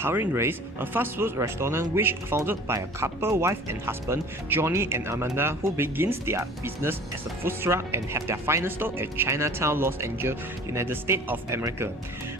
Howlin Race, a fast food restaurant which founded by a couple, wife and husband, Johnny and Amanda, who begins their business as a food truck and have their final stop at Chinatown, Los Angeles, United States of America,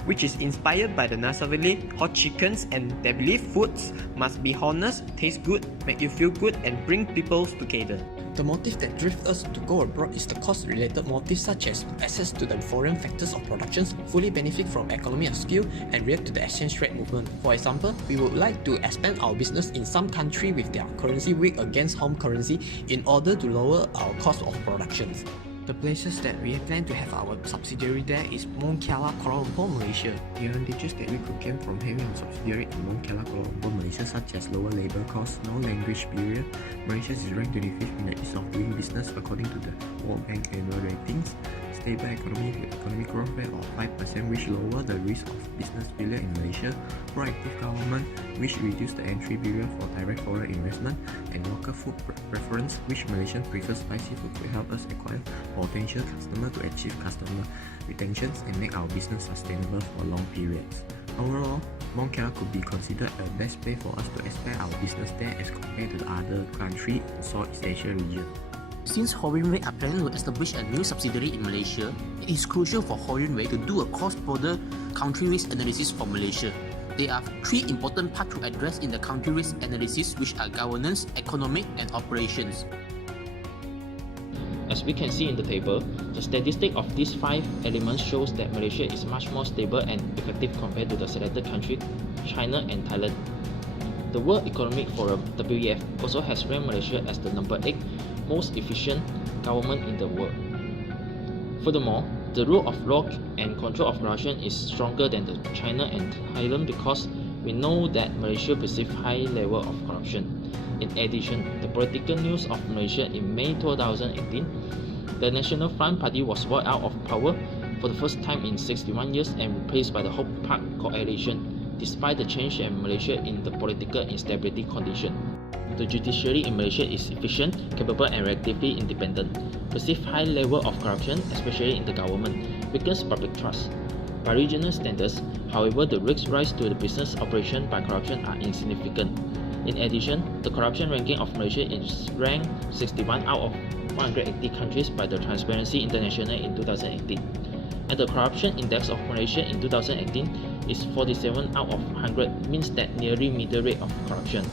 which is inspired by the Nashville hot chickens, and they believe foods must be honest, taste good, make you feel good, and bring people together. The motive that drives us to go abroad is the cost-related motives such as access to the foreign factors of productions, fully benefit from economy of scale, and react to the exchange rate movement. For example, we would like to expand our business in some country with their currency weak against home currency in order to lower our cost of productions. The places that we plan to have our subsidiary there is Meng, Kuala Lumpur, Malaysia. The advantages that we could gain from having a subsidiary in Meng, Kuala Lumpur, Malaysia, such as lower labor costs, no language barrier. Malaysia is ranked 25th in the ease of doing business according to the World Bank annual ratings. Stable economic growth rate of 5%, which lower the risk of business failure in Malaysia. Proactive government, which reduce the entry barrier for direct foreign investment. And local food preference, which Malaysian prefer spicy food, to help us acquire potential customers to achieve customer retentions and make our business sustainable for long periods. Overall, Meng could be considered a best place for us to expand our business there as compared to the other countries in Southeast Asia region. Since Howlin are planning to establish a new subsidiary in Malaysia, it is crucial for Howlin to do a cross-border country risk analysis for Malaysia. There are three important parts to address in the country risk analysis, which are governance, economic, and operations. As we can see in the table, the statistic of these 5 elements shows that Malaysia is much more stable and effective compared to the selected countries, China and Thailand. The World Economic Forum (WEF) also has ranked Malaysia as the number 8 most efficient government in the world. Furthermore, the rule of law and control of corruption is stronger than the China and Thailand because we know that Malaysia perceives high level of corruption. In addition, the political news of Malaysia in May 2018, the National Front Party was voted out of power for the first time in 61 years and replaced by the Hope Park coalition, despite the change in Malaysia in the political instability condition. The judiciary in Malaysia is efficient, capable and relatively independent. Perceived high level of corruption, especially in the government, weakens public trust. By regional standards, however, the risks rise to the business operation by corruption are insignificant. In addition, the corruption ranking of Malaysia is ranked 61 out of 180 countries by the Transparency International in 2018. And the corruption index of Malaysia in 2018 is 47 out of 100, means that nearly middle rate of corruption.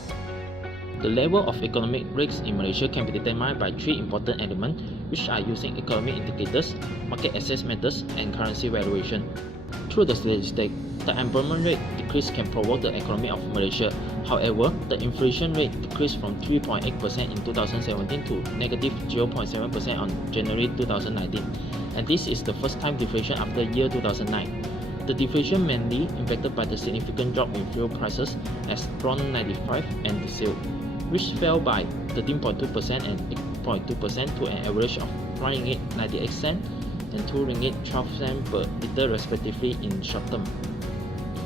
The level of economic risks in Malaysia can be determined by 3 important elements, which are using economic indicators, market access methods, and currency valuation. Through the statistic, the unemployment rate decrease can provoke the economy of Malaysia. However, the inflation rate decreased from 3.8% in 2017 to negative 0.7% on January 2019, and this is the first time deflation after year 2009. The deflation mainly impacted by the significant drop in fuel prices as RON 95 and diesel, which fell by 13.2% and 8.2% to an average of RM1.98 and RM2.12 per litre respectively in short term.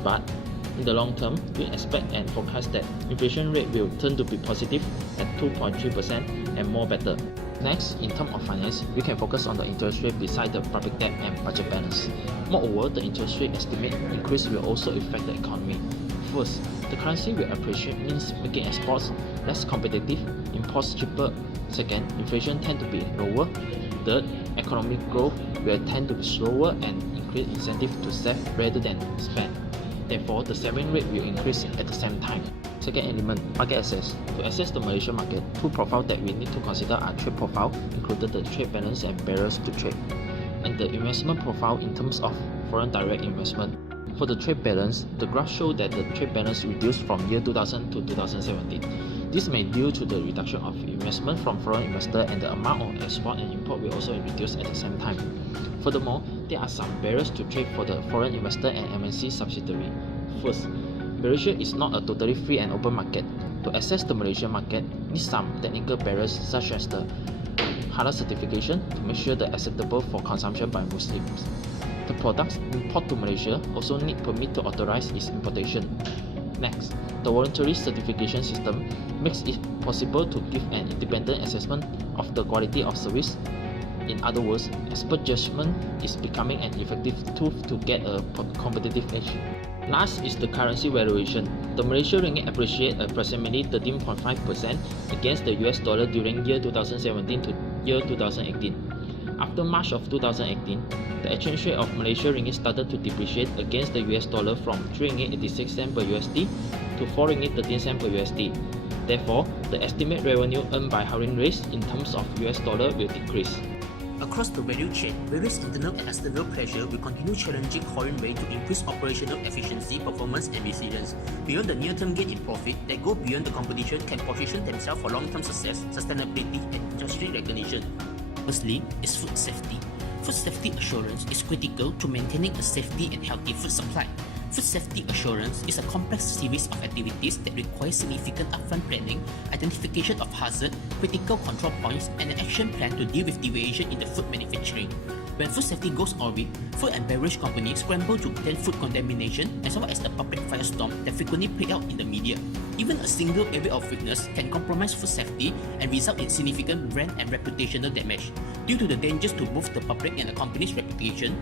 But in the long term, we expect and forecast that inflation rate will turn to be positive at 2.3% and more better. Next, in terms of finance, we can focus on the interest rate beside the public debt and budget balance. Moreover, the interest rate estimate increase will also affect the economy. First, the currency will appreciate, means making exports less competitive, imports cheaper. Second, inflation tend to be lower. Third, economic growth will tend to be slower and increase incentive to save rather than spend. Therefore, the saving rate will increase at the same time. Second element, market access. To access the Malaysian market, 2 profiles that we need to consider are trade profile, including the trade balance and barriers to trade, and the investment profile in terms of foreign direct investment. For the trade balance, the graph shows that the trade balance reduced from year 2000 to 2017. This may due to the reduction of investment from foreign investors, and the amount of export and import will also reduce at the same time. Furthermore, there are some barriers to trade for the foreign investor and MNC subsidiary. First, Malaysia is not a totally free and open market. To access the Malaysian market, needs some technical barriers such as the halal certification to make sure that acceptable for consumption by Muslims. The products imported to Malaysia also need permit to authorize its importation. Next, the voluntary certification system makes it possible to give an independent assessment of the quality of service In other words, expert judgment is becoming an effective tool to get a competitive edge. Last is the currency valuation. The Malaysian ringgit appreciated approximately 13.5% against the US dollar during year 2017 to year 2018. After March of 2018, the exchange rate of Malaysian ringgit started to depreciate against the US dollar from 3 ringgit 86 cents per USD to 4 ringgit 13 cents per USD. Therefore, the estimated revenue earned by Howlin race in terms of US dollar will decrease. Across the value chain, various internal and external pressure will continue challenging Howlin Way to increase operational efficiency, performance, and resilience. Beyond the near-term gain in profit, that go beyond the competition can position themselves for long-term success, sustainability, and industry recognition. Firstly, is food safety. Food safety assurance is critical to maintaining a safety and healthy food supply. Food safety assurance is a complex series of activities that require significant upfront planning, identification of hazard, critical control points, and an action plan to deal with deviation in the food manufacturing. When food safety goes awry, food and beverage companies scramble to prevent food contamination as well as the public firestorm that frequently play out in the media. Even a single area of weakness can compromise food safety and result in significant brand and reputational damage. Due to the dangers to both the public and the company's reputation,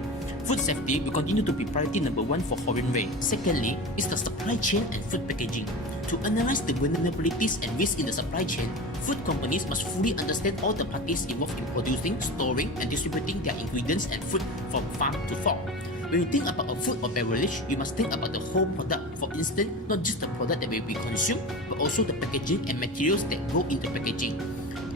food safety will continue to be priority number one for Howlin Way. Secondly, is the supply chain and food packaging. To analyze the vulnerabilities and risks in the supply chain, food companies must fully understand all the parties involved in producing, storing, and distributing their ingredients and food from farm to fork. When you think about a food or beverage, you must think about the whole product. For instance, not just the product that will be consumed, but also the packaging and materials that go into packaging.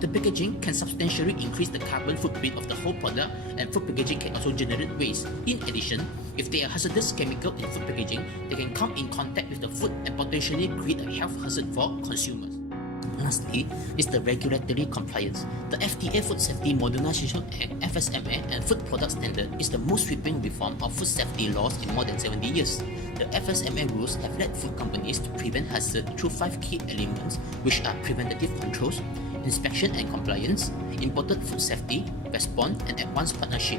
The packaging can substantially increase the carbon footprint of the whole product, and food packaging can also generate waste. In addition, if there are hazardous chemicals in food packaging, they can come in contact with the food and potentially create a health hazard for consumers. Lastly is the regulatory compliance. The FDA Food Safety Modernization Act (FSMA) and Food Product Standard is the most sweeping reform of food safety laws in more than 70 years. The FSMA rules have led food companies to prevent hazard through 5 key elements, which are preventative controls, inspection and compliance, imported food safety, response, and advanced partnership.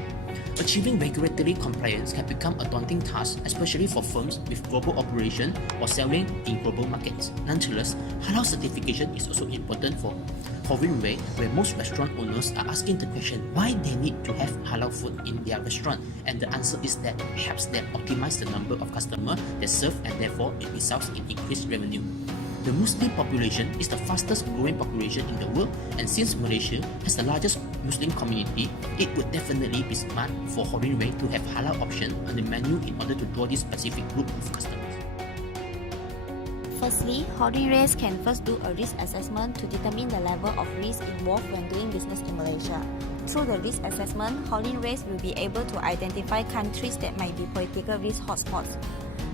Achieving regulatory compliance can become a daunting task, especially for firms with global operation or selling in global markets. Nonetheless, halal certification is also important for Howlin Way, where most restaurant owners are asking the question why they need to have halal food in their restaurant, and the answer is that perhaps they optimize the number of customers they serve and therefore it results in increased revenue. The Muslim population is the fastest growing population in the world, and since Malaysia has the largest Muslim community, it would definitely be smart for Howlin Way to have halal option on the menu in order to draw this specific group of customers. Firstly, Howlin Way can first do a risk assessment to determine the level of risk involved when doing business in Malaysia. Through the risk assessment, Howlin Way will be able to identify countries that might be political risk hotspots.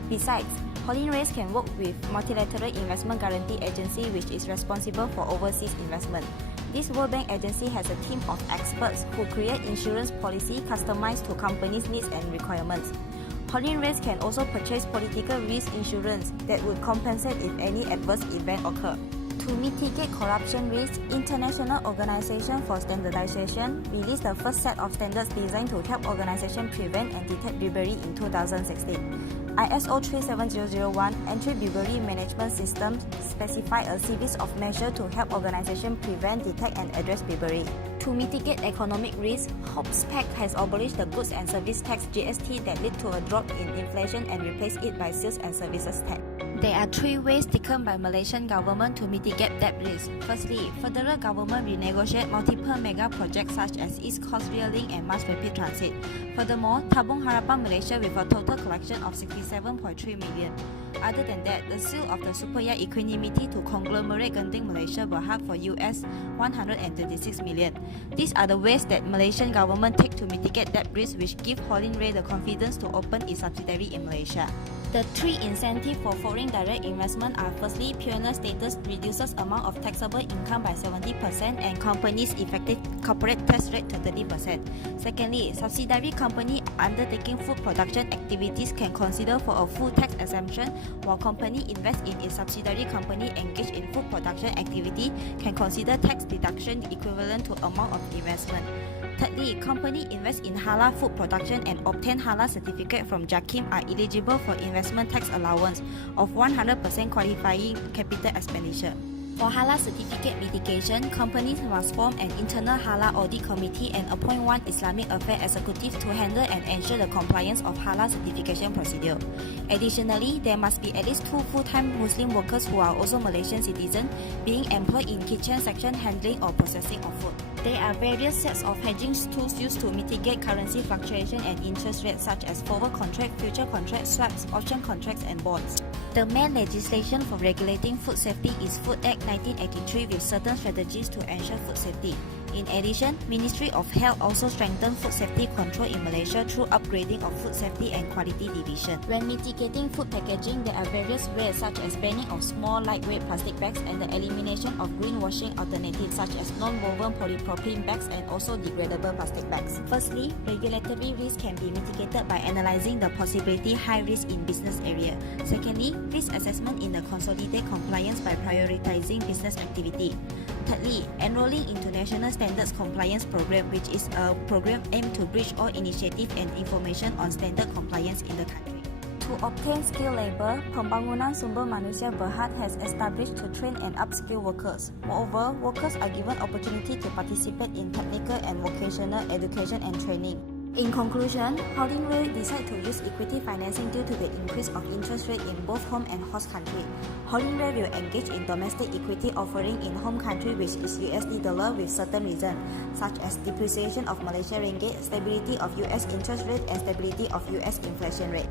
Besides, Howlin Way can work with Multilateral Investment Guarantee Agency, which is responsible for overseas investment. This World Bank agency has a team of experts who create insurance policy customized to companies' needs and requirements. Howlin Way can also purchase political risk insurance that would compensate if any adverse event occur. To mitigate corruption risk, International Organization for Standardization released the first set of standards designed to help organizations prevent and detect bribery in 2016. ISO 37001 Anti-Bribery Management System specify a series of measures to help organizations prevent, detect, and address bribery. To mitigate economic risk, HOPS-PAC has abolished the goods and service tax (GST) that led to a drop in inflation and replaced it by sales and services tax. There are 3 ways taken by Malaysian government to mitigate debt risk. Firstly, federal government renegotiate multiple mega projects such as East Coast Rail Link and Mass Rapid Transit. Furthermore, Tabung Harapan Malaysia with a total collection of 67.3 million. Other than that, the sale of the super yacht Equanimity to conglomerate Genting Malaysia will have for US 126 million. These are the ways that Malaysian government take to mitigate debt risk, which give Howlin Way the confidence to open its subsidiary in Malaysia. The 3 incentives for foreign direct investment are: firstly, pioneer status reduces amount of taxable income by 70% and companies' effective corporate tax rate to 30%. Secondly, subsidiary company undertaking food production activities can consider for a full tax exemption, while company invest in its subsidiary company engaged in food production activity can consider tax deduction equivalent to amount of investment. Thirdly, company invest in halal food production and obtain halal certificate from JAKIM are eligible for investment tax allowance of 100% qualifying capital expenditure. For halal certificate mitigation, companies must form an internal halal audit committee and appoint one Islamic Affairs executive to handle and ensure the compliance of halal certification procedure. Additionally, there must be at least 2 full-time Muslim workers who are also Malaysian citizens being employed in kitchen section handling or processing of food. There are various sets of hedging tools used to mitigate currency fluctuation and interest rates such as forward contract, future contract, swaps, option contracts and bonds. The main legislation for regulating food safety is Food Act 1983 with certain strategies to ensure food safety. In addition, Ministry of Health also strengthened food safety control in Malaysia through upgrading of Food Safety and Quality Division. When mitigating food packaging, there are various ways such as banning of small lightweight plastic bags and the elimination of greenwashing alternatives such as non-woven polypropylene bags and also degradable plastic bags. Firstly, regulatory risk can be mitigated by analyzing the possibility high risk in business area. Secondly, risk assessment in the consolidated compliance by prioritizing business activity. Thirdly, enrolling into National Standards Compliance Program, which is a program aimed to bridge all initiative and information on standard compliance in the country. To obtain skilled labor, Pembangunan Sumber Manusia Berhad has established to train and upskill workers. Moreover, workers are given opportunity to participate in technical and vocational education and training. In conclusion, Howlin will decide to use equity financing due to the increase of interest rate in both home and host country. Howlin will engage in domestic equity offering in home country which is USD dollar with certain reasons, such as depreciation of Malaysia ringgit, stability of US interest rate and stability of US inflation rate.